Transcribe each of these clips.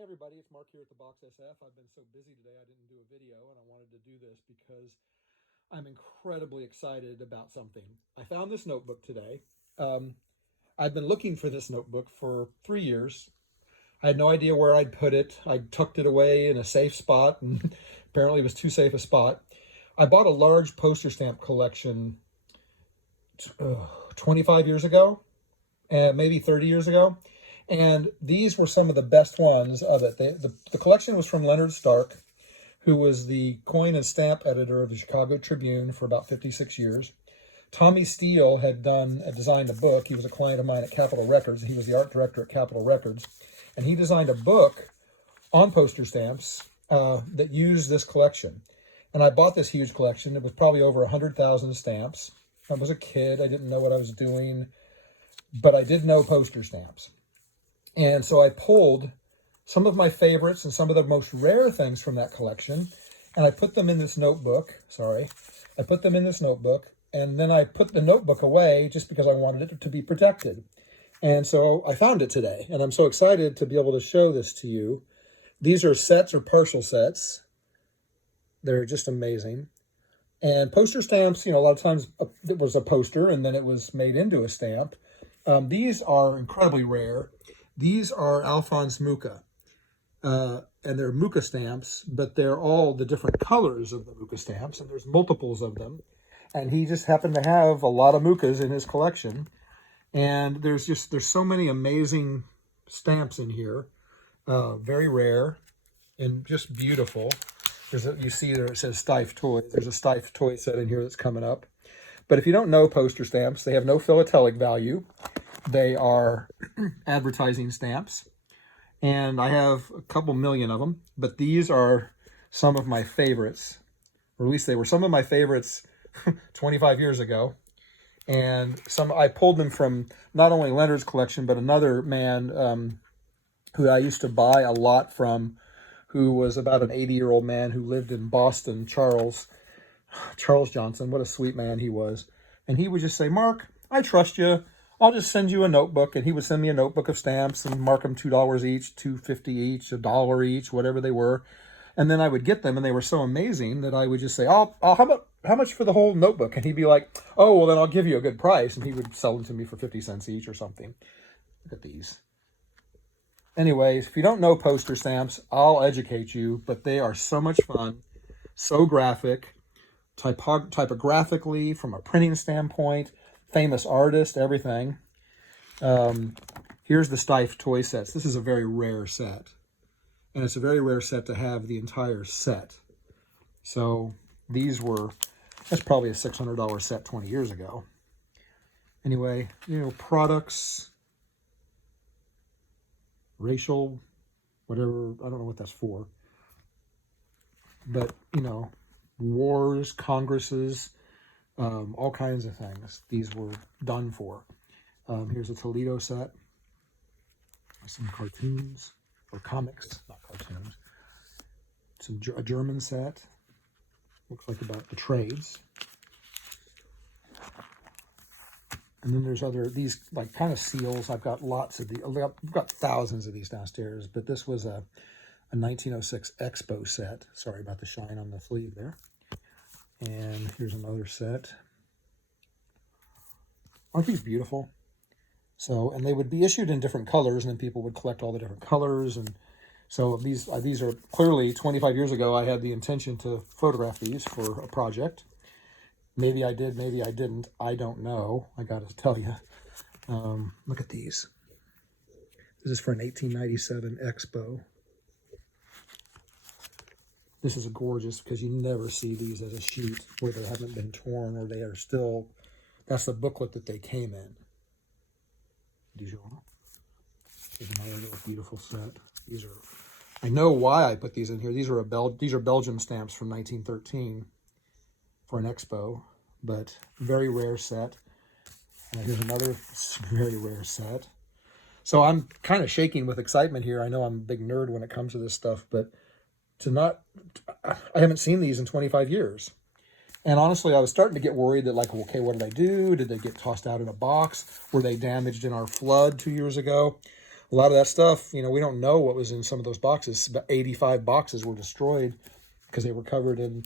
Hey everybody, it's Mark here at the Box SF. I've been so busy today I didn't do a video, and I wanted to do this because I'm incredibly excited about something. I found this notebook today. Um, I've been looking for this notebook for 3 years. I had no idea where I'd put it. I tucked it away in a safe spot, and apparently it was too safe a spot. I bought a large poster stamp collection 25 years ago, maybe 30 years ago. And these were some of the best ones of it. The collection was from Leonard Stark, who was the coin and stamp editor of the Chicago Tribune for about 56 years. Tommy Steele had designed a book. He was a client of mine at Capitol Records. He was the art director at Capitol Records. And he designed a book on poster stamps that used this collection. And I bought this huge collection. It was probably over 100,000 stamps. I was a kid. I didn't know what I was doing, but I did know poster stamps. And so I pulled some of my favorites and some of the most rare things from that collection, and I put them in this notebook. I put them in this notebook, and then I put the notebook away just because I wanted it to be protected. And so I found it today, and I'm so excited to be able to show this to you. These are sets or partial sets. They're just amazing. And poster stamps, a lot of times it was a poster, and then it was made into a stamp. These are incredibly rare. These are Alphonse Mucha, and they're Mucha stamps, but they're all the different colors of the Mucha stamps, and there's multiples of them. And he just happened to have a lot of Muchas in his collection, and there's so many amazing stamps in here, very rare and just beautiful. You see there it says Stife Toy. There's a Stife Toy set in here that's coming up. But if you don't know poster stamps, they have no philatelic value. They are advertising stamps, and I have a couple million of them, but these are some of my favorites, or at least they were some of my favorites 25 years ago. And I pulled them from not only Leonard's collection, but another man who I used to buy a lot from, who was about an 80-year-old man who lived in Boston, Charles Johnson. What a sweet man he was. And he would just say, "Mark, I trust you. I'll just send you a notebook." And he would send me a notebook of stamps and mark them $2 each, $2.50 each, $1 each, whatever they were. And then I would get them, and they were so amazing that I would just say, how much for the whole notebook? And he'd be like, "Oh, well, then I'll give you a good price." And he would sell them to me for 50 cents each or something. Look at these. Anyways, if you don't know poster stamps, I'll educate you, but they are so much fun, so graphic, typographically, from a printing standpoint, famous artist, everything. Here's the Stife Toy sets. This is a very rare set. And it's a very rare set to have the entire set. So that's probably a $600 set 20 years ago. Anyway, products, racial, whatever, I don't know what that's for. But, wars, congresses, all kinds of things these were done for. Here's a Toledo set, some cartoons, or comics, not cartoons. A German set, looks like about the trades. And then there's these like kind of seals. I've got lots of these. I've got thousands of these downstairs, but this was a 1906 Expo set. Sorry about the shine on the sleeve there. And here's another set. Aren't these beautiful? So, and they would be issued in different colors, and then people would collect all the different colors. And so these are clearly 25 years ago, I had the intention to photograph these for a project. Maybe I did, maybe I didn't. I don't know. I got to tell you. Look at these. This is for an 1897 Expo. This is gorgeous because you never see these as a sheet where they haven't been torn or they are still, that's the booklet that they came in. Dijon. Here's another little beautiful set. I know why I put these in here. These are Belgium stamps from 1913 for an Expo, but very rare set. Here's another very rare set. So I'm kind of shaking with excitement here. I know I'm a big nerd when it comes to this stuff, but I haven't seen these in 25 years. And honestly, I was starting to get worried that, like, okay, what did they do? Did they get tossed out in a box? Were they damaged in our flood 2 years ago? a lot of that stuff, you know, we don't know what was in some of those boxes. About 85 boxes were destroyed because they were covered in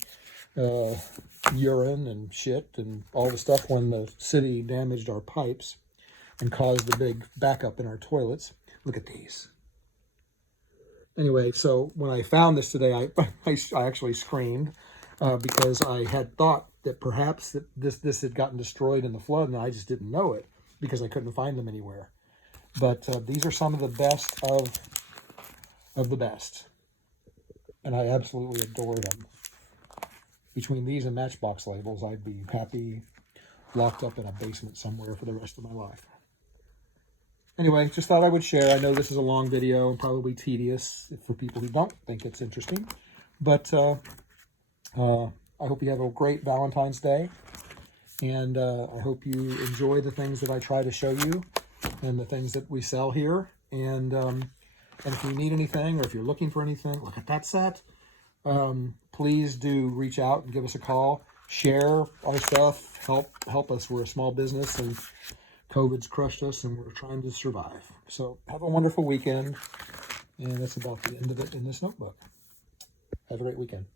urine and shit and all the stuff when the city damaged our pipes and caused the big backup in our toilets. Look at these. Anyway, so when I found this today, I actually screamed because I had thought that perhaps that this had gotten destroyed in the flood, and I just didn't know it because I couldn't find them anywhere. But these are some of the best of the best, and I absolutely adore them. Between these and Matchbox labels, I'd be happy locked up in a basement somewhere for the rest of my life. Anyway, just thought I would share. I know this is a long video and probably tedious for people who don't think it's interesting, but I hope you have a great Valentine's Day, and I hope you enjoy the things that I try to show you and the things that we sell here. And if you need anything, or if you're looking for anything, look at that set. Please do reach out and give us a call. Share our stuff. Help us. We're a small business, and COVID's crushed us, and we're trying to survive. So have a wonderful weekend, and that's about the end of it in this notebook. Have a great weekend.